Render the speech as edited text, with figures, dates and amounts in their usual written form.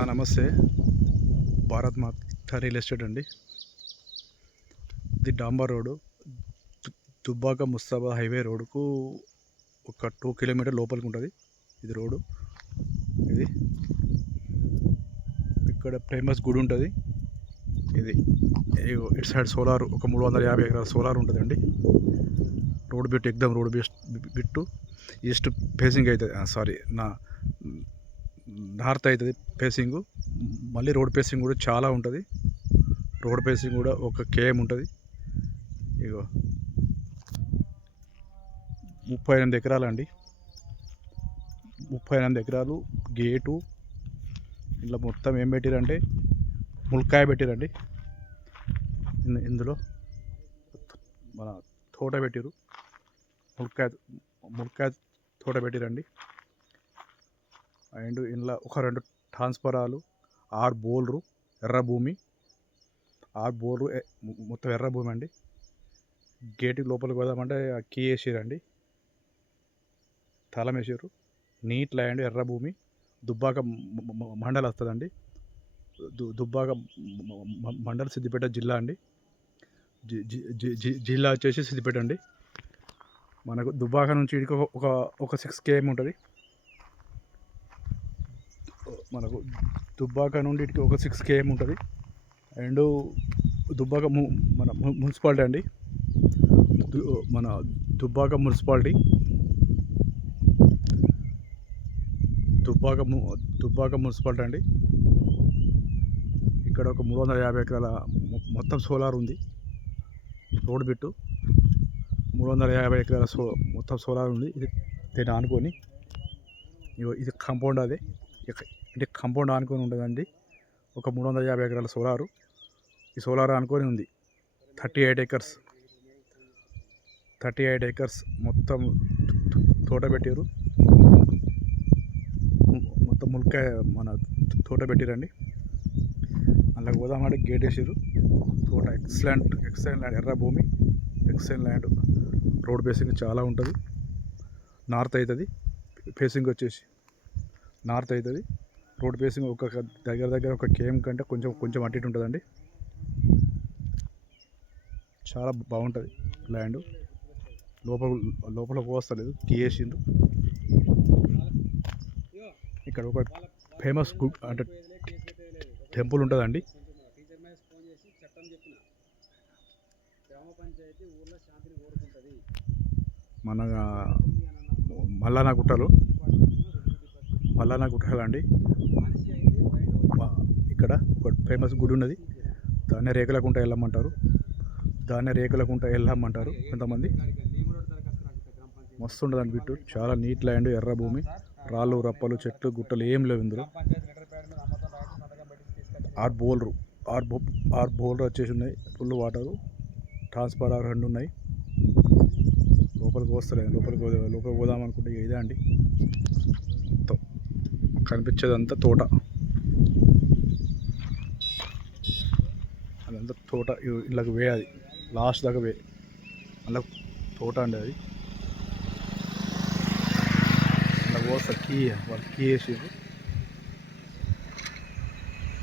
నమస్తే. భారత్ మాత real estate అండి. ఇది డాంబర్ రోడ్డు. దుబ్బాక ముస్తాబాద్ హైవే రోడ్డుకు ఒక 2 కిలోమీటర్ లోపలికి ఉంటుంది ఇది రోడ్డు. ఇది ఇక్కడ ఫేమస్ గుడి ఉంటుంది. ఇది ఇటు సైడ్ సోలార్ ఒక 350 ఎకరాల సోలార్ ఉంటుందండి. రోడ్ బిట్ ఎగ్దమ్ రోడ్ బిట్టు ఈస్ట్ ఫేసింగ్ అవుతుంది. నార్త్ అవుతుంది ఫేసింగ్. మళ్ళీ రోడ్ ఫేసింగ్ కూడా చాలా ఉంటుంది. రోడ్ ఫేసింగ్ కూడా 1 km ఉంటుంది. ఇగో 38 ఎకరాలు అండి. 38 ఎకరాలు గేటు. ఇలా మొత్తం ఏం పెట్టారంటే ములక్కాయ పెట్టారండి. ఇందులో మన తోట పెట్టారు. ములక్కాయ తోట పెట్టారండి. అండ్ ఇందులో ఒక 2 ట్రాన్స్ఫరాలు, 6 బోర్లు, ఎర్ర భూమి, 6 బోర్లు మొత్తం ఎర్ర భూమి అండి. గేటు లోపలికి పోదామంటే కీ వేసారండి, తాళం వేసారు. నీట్ ల్యాండ్, ఎర్ర భూమి, దుబ్బాక మండల్ వస్తుందండి. దుబ్బాక మండల్ సిద్దిపేట జిల్లా అండి. జిల్లా వచ్చేసి సిద్దిపేట అండి. మనకు దుబ్బాక నుంచి ఇడికి ఒక 6 km ఉంటుంది. మనకు దుబ్బాక నుండి ఇటుకి ఒక 6 km ఉంటుంది. అండ్ దుబ్బాక మన మున్సిపాలిటీ అండి. మన దుబ్బాక మున్సిపాలిటీ, దుబ్బాక మున్సిపాలిటీ అండి. ఇక్కడ ఒక 350 ఎకరాల మొత్తం సోలార్ ఉంది. రోడ్ బిట్టు 350 ఎకరాల మొత్తం సోలార్ ఉంది. దీన్ని ఆనుకొని ఇది కాంపౌండ్. అదే అంటే కాంపౌండ్ ఆనుకొని ఉంటుందండి. ఒక 350 ఎకరాల సోలారు. ఈ సోలార్ ఆనుకొని ఉంది. 38 ఏకర్స్ మొత్తం తోట పెట్టారు. మొత్తం ములక్కాయ మన తోట పెట్టారండి. అందులోకి పోదామంటే గేట్ వేసారు. తోట ఎక్సలెంట్ ల్యాండ్, ఎర్ర భూమి, ఎక్సలెంట్ ల్యాండ్. రోడ్ ఫేసింగ్ చాలా ఉంటుంది. నార్త్ అవుతుంది ఫేసింగ్ వచ్చేసి, నార్త్ అవుతుంది. రోడ్ ఫేసింగ్ ఒక దగ్గర 1 km కంటే కొంచెం అటు ఇటు ఉంటుందండి. చాలా బాగుంటుంది ల్యాండ్. లోపల పోస్తలేదు, తీయేసిండు. ఇక్కడ ఒక ఫేమస్ అంటే టెంపుల్ ఉంటుందండి. మన మల్లన్న గుట్టలండి. ఇక్కడ ఒక ఫేమస్ గుడి ఉన్నది. దాన్నే రేకులకుంట వెళ్ళమంటారు కొంతమంది. మస్తు ఉంటుందండి బిట్టు. చాలా నీట్ ల్యాండ్, ఎర్ర భూమి, రాళ్ళు రప్పలు, చెట్లు గుట్టలు ఏం లేవు ఇందులో. 6 బోర్లు వచ్చేసి ఉన్నాయి. ఫుల్ వాటరు, ట్రాన్స్ఫార్మర్ 2 ఉన్నాయి. లోపలికి వస్తలేదు. లోపలికి పోదామనుకుంటే ఇదే అండి. మొత్తం కనిపించేదంతా తోట. అదంతా తోట. ఇళ్ళకి వే, అది లాస్ట్ దాకా వే, అలా తోట అండి. అది అలా పోస్తా కీ వాళ్ళు కీ వేసి